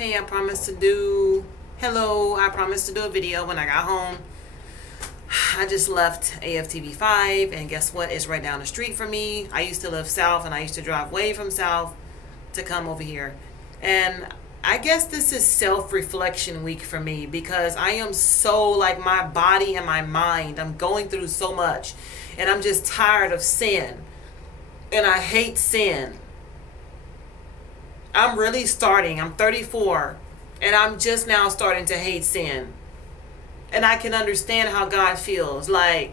Hey, I promised to do a video when I got home. I just left AFTV5, and guess what? It's right down the street from me. I used to live south, and I used to drive way from south to come over here. And I guess this is self-reflection week for me because I am so, like, my body and my mind, I'm going through so much. And I'm just tired of sin. And I hate sin. I'm 34, and I'm just now starting to hate sin. And I can understand how God feels. Like,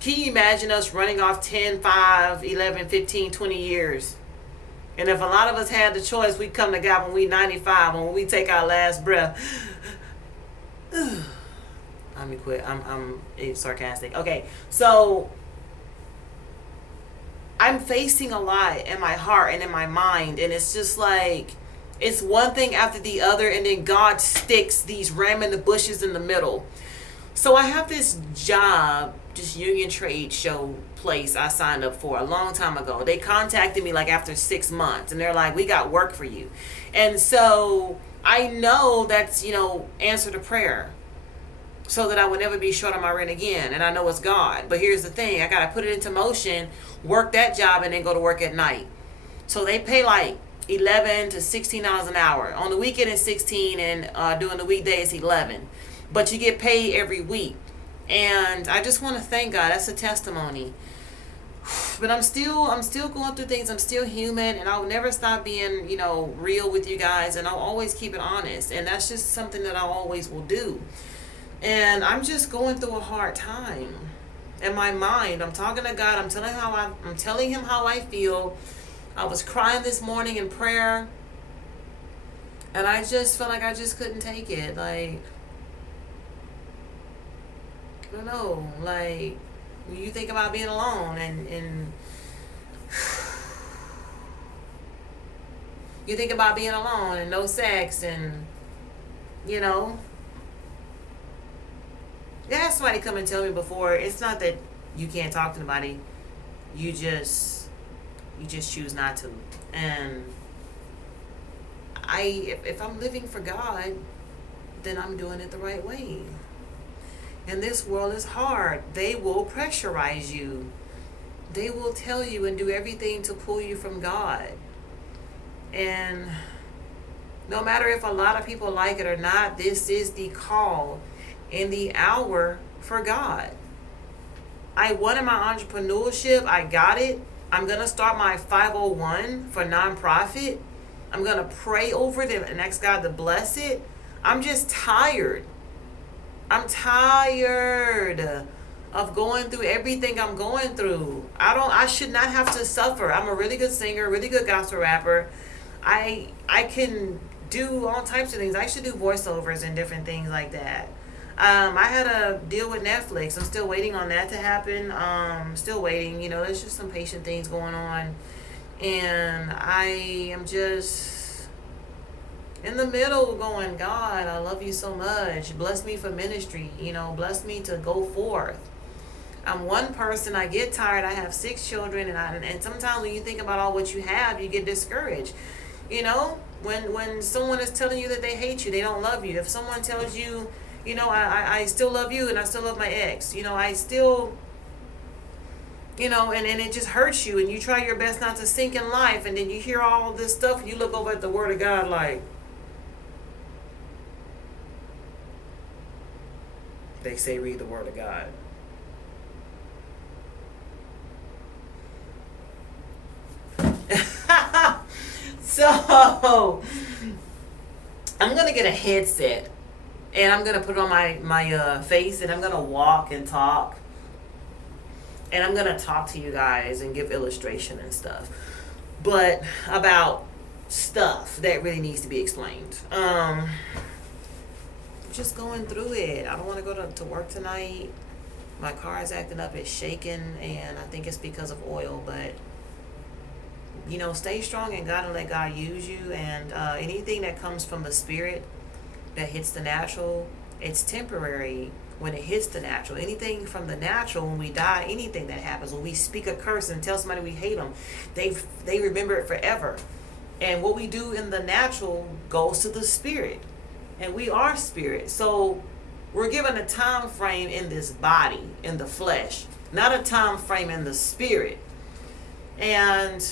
can you imagine us running off 10, 5, 11, 15, 20 years? And if a lot of us had the choice, we'd come to God when we 95, when we take our last breath. I'm sarcastic. Okay, so I'm facing a lot in my heart and in my mind, and it's just like it's one thing after the other, and then God sticks these ram in the bushes in the middle. So I have this job, this union trade show place I signed up for a long time ago. They contacted me like after 6 months, and they're like, "We got work for you." And so I know that's, answer to prayer, so that I would never be short on my rent again. And I know it's God. But here's the thing. I got to put it into motion, work that job, and then go to work at night. So they pay like $11 to $16 an hour. On the weekend it's 16, and during the weekday it's 11. But you get paid every week. And I just want to thank God. That's a testimony. But I'm still going through things. I'm still human, and I'll never stop being, real with you guys, and I'll always keep it honest. And that's just something that I always will do. And I'm just going through a hard time in my mind. I'm talking to God. I'm telling him how I feel. I was crying this morning in prayer, and I just felt like I just couldn't take it. Like, I don't know. Like, when you think about being alone, and you think about being alone and no sex, and I had somebody come and tell me before, it's not that you can't talk to anybody, you just choose not to. And if I'm living for God, then I'm doing it the right way. And this world is hard. They will pressurize you. They will tell you and do everything to pull you from God. And no matter if a lot of people like it or not, this is the call in the hour for God. I wanted my entrepreneurship. I got it. I'm going to start my 501 for nonprofit. I'm going to pray over them and ask God to bless it. I'm just tired. I'm tired of going through everything I'm going through. I should not have to suffer. I'm a really good singer, really good gospel rapper. I can do all types of things. I should do voiceovers and different things like that. I had a deal with Netflix. I'm still waiting on that to happen. Still waiting. There's just some patient things going on. And I am just in the middle going, God, I love you so much. Bless me for ministry. Bless me to go forth. I'm one person. I get tired. I have 6 children. And sometimes when you think about all what you have, you get discouraged. When someone is telling you that they hate you, they don't love you. If someone tells you, I still love you and I still love my ex. I still, and it just hurts you, and you try your best not to sink in life, and then you hear all this stuff and you look over at the Word of God like, they say read the Word of God. So, I'm going to get a headset. And I'm going to put it on my face, and I'm going to walk and talk. And I'm going to talk to you guys and give illustration and stuff. But about stuff that really needs to be explained. Just going through it. I don't want to go to work tonight. My car is acting up. It's shaking. And I think it's because of oil. But, stay strong in God and let God use you. And anything that comes from the Spirit that hits the natural, it's temporary when it hits the natural. Anything from the natural, when we die, anything that happens, when we speak a curse and tell somebody we hate them, they remember it forever. And what we do in the natural goes to the spirit. And we are spirit. So we're given a time frame in this body, in the flesh, not a time frame in the spirit. And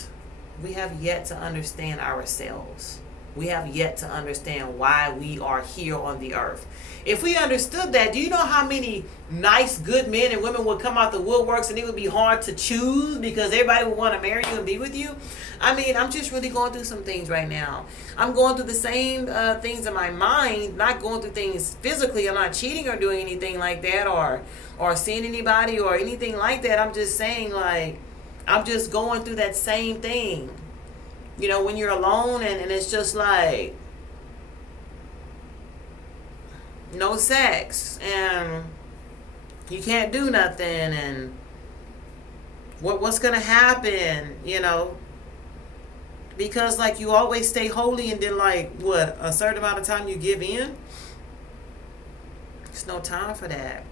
we have yet to understand ourselves. We have yet to understand why we are here on the earth. If we understood that, do you know how many nice, good men and women would come out the woodworks, and it would be hard to choose because everybody would want to marry you and be with you? I mean, I'm just really going through some things right now. I'm going through the same things in my mind, not going through things physically. I'm not cheating or doing anything like that, or seeing anybody or anything like that. I'm just saying, like, I'm just going through that same thing. You know, when you're alone and it's just like no sex and you can't do nothing, and what's gonna happen, you know? Because like you always stay holy, and then like what, a certain amount of time you give in. There's no time for that.